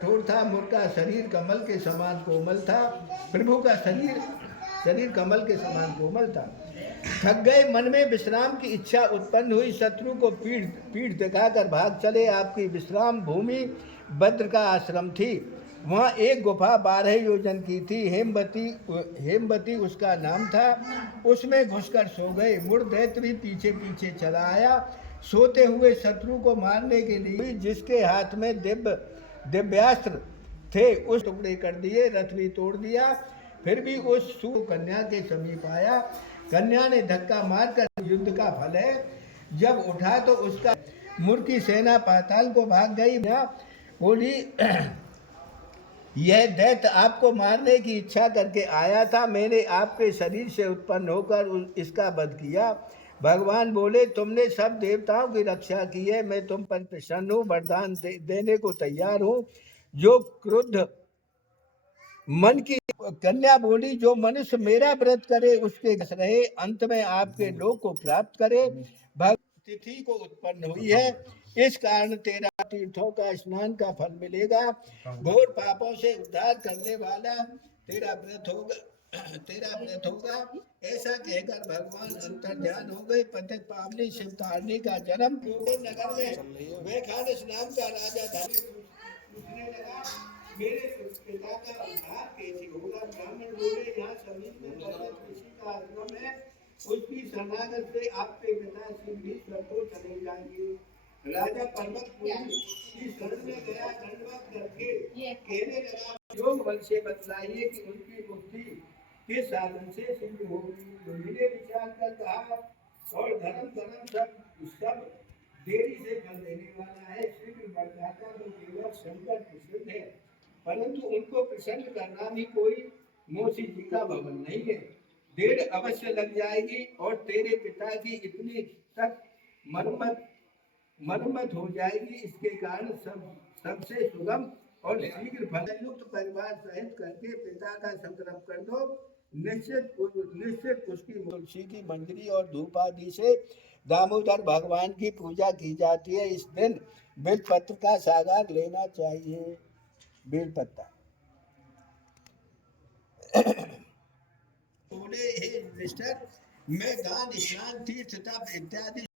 कठोर था, मुर का शरीर कमल के समान कोमल था। प्रभु का शरीर शरीर कमल के समान कोमल था। थक गए, मन में विश्राम की इच्छा उत्पन्न हुई। शत्रु को पीठ पीठ दिखाकर भाग चले। आपकी विश्राम भूमि बद्र का आश्रम थी। वहाँ एक गुफा 12 योजन की थी। हेमवती उसका नाम था। उसमें घुसकर सो गए। मुड़ दैत्य भी पीछे पीछे चला आया। सोते हुए शत्रु को मारने के लिए जिसके हाथ में दिव्यास्त्र थे उस टुकड़े कर दिए, रथ भी तोड़ दिया। फिर भी उस कन्या के समीप आया। कन्या ने धक्का मारकर, युद्ध का फल है, जब उठा तो उसका मुर की सेना पाताल को भाग गई। बोली, यह दैत्य आपको मारने की इच्छा करके आया था। मैंने आपके शरीर से उत्पन्न होकर इसका वध किया। भगवान बोले, तुमने सब देवताओं की रक्षा की है, मैं तुम पर प्रसन्न हूँ, वरदान देने को तैयार हूँ। जो क्रुद्ध मन की कन्या बोली, जो मनुष्य मेरा व्रत करे उसके घस रहे, अंत में आपके लोक को प्राप्त करे। तिथि को उत्पन्न हुई है, इस कारण तेरा तीर्थों का स्नान का फल मिलेगा। घोर पापों से उद्धार करने वाला तेरा व्रत होगा। ऐसा कहकर भगवान अंतर ध्यान हो गए। पतित पावनी शिव तारणी का जन्म नगर में वैखानस नाम का राजा था। पूछने लगा, मेरे पिता का उद्धार कैसे होगा? ब्राह्मण बोले, यहाँ समीप में पर्वत ऋषि का आश्रम है, उसकी शरणागत से आपके पिता शीघ्र ही स्वर्ग चले जाएंगे। राजा पर्वत की शरण में गया, दंडवत करके कहने लगा, योग बल से बतलाइए कि उनकी मुक्ति के साधन से सिद्ध होगी। उन्होंने विचार कर कहा, और धर्म कर्म सब देरी से फल देने वाला है। शीघ्र बढ़ जाता तो केवल शंकर प्रसिद्ध है, परंतु उनको प्रसन्न करना भी कोई मोशी जी का भवन नहीं है। देर अवश्य लग जाएगी और तेरे पिता की इतनी तक मरम्मत हो जाएगी। इसके कारण सबसे सुगम और शीघ्र फल युक्त परिवार सहित करके पिता का संकल्प कर दो। निश्चित उसकी तुलसी की मंजरी और धूप आदि से दामोदर भगवान की पूजा की जाती है। इस दिन बेलपत्र का सागर लेना चाहिए। बेलपत्ता बोले, हे मिस्टर, मैं दान स्नान तीर्थ तप इत्यादि